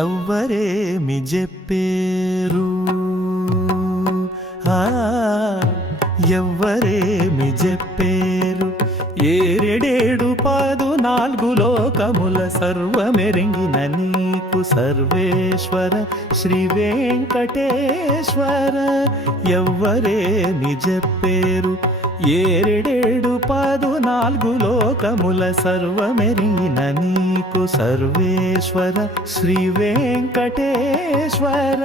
ఎవ్వరేమి చెప్పేరు ఎవ్వరేమి చెప్పేరు ఏరెడేడు 14 లోకముల సర్వమెరింగిన నీకు సర్వేశ్వర శ్రీ వెంకటేశ్వర ఎవ్వరేమి చెప్పేరు ఏరెడేడు 14 లోకముల సర్వమెరింగిన నీకు సర్వేశ్వర శ్రీ వెంకటేశ్వర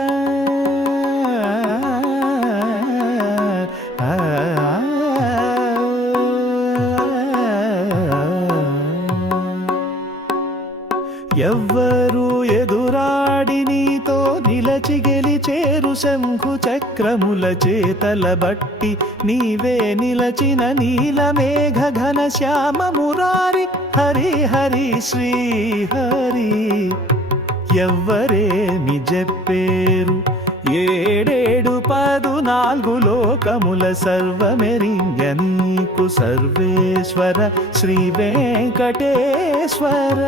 ఎవ్వరు ఎదురాడి నీతో నిలచి గెలిచేరు శంఖు చక్రముల చేతల బట్టి నీవే నిలచిన నీలమేఘ ఘన శ్యామ మురారి హరి హరి శ్రీ హరి ఎవ్వరేమి చెప్పేరు ఏడేడు 14 లోకముల సర్వమెరింగ నీకు సర్వేశ్వర శ్రీ వెంకటేశ్వర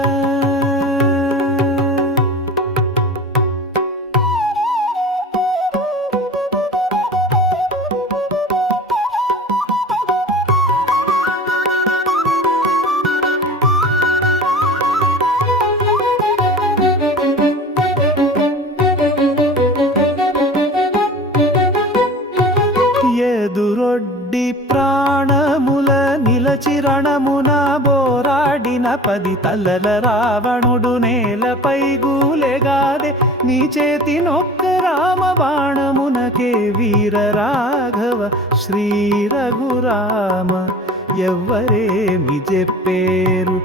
ఎదురొడ్డి ప్రాణముల నిలచి రణమున బోరాడిన 10 తలల రావణుడు నేలపై గూలెగాదే నీ చేతి నొక్క రామ బాణమునకే వీర రాఘవ శ్రీ రఘురామ ఎవ్వరేమి చెప్పేరు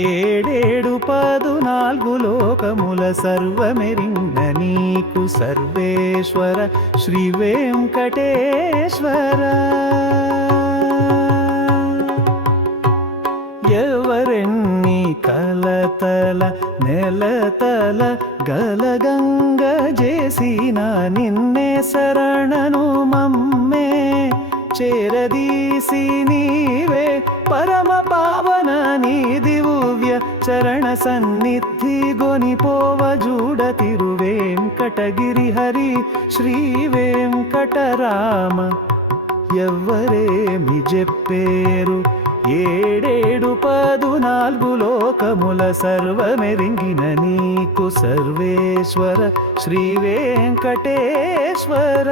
ఏడేడు 14 లోకముల సర్వమెరింగ నీకు సర్వేశ్వర శ్రీ వెంకటేశ్వర ఎవరెన్ని కలతల నెలతల గలగంగ చేసిన నిన్నే శరణను మమ్మే చేరదీసి నీవే పరమ పావన నీ దివ్య చరణ సన్నిధి గొనిపోవ జూడ తిరువేంకటగిరి హరి శ్రీ వెంకటరామ ఎవ్వరేమి చెప్పేరు ఏడేడు 14 లోకముల సర్వమెరింగిన నీకు సర్వేశ్వర శ్రీ వెంకటేశ్వర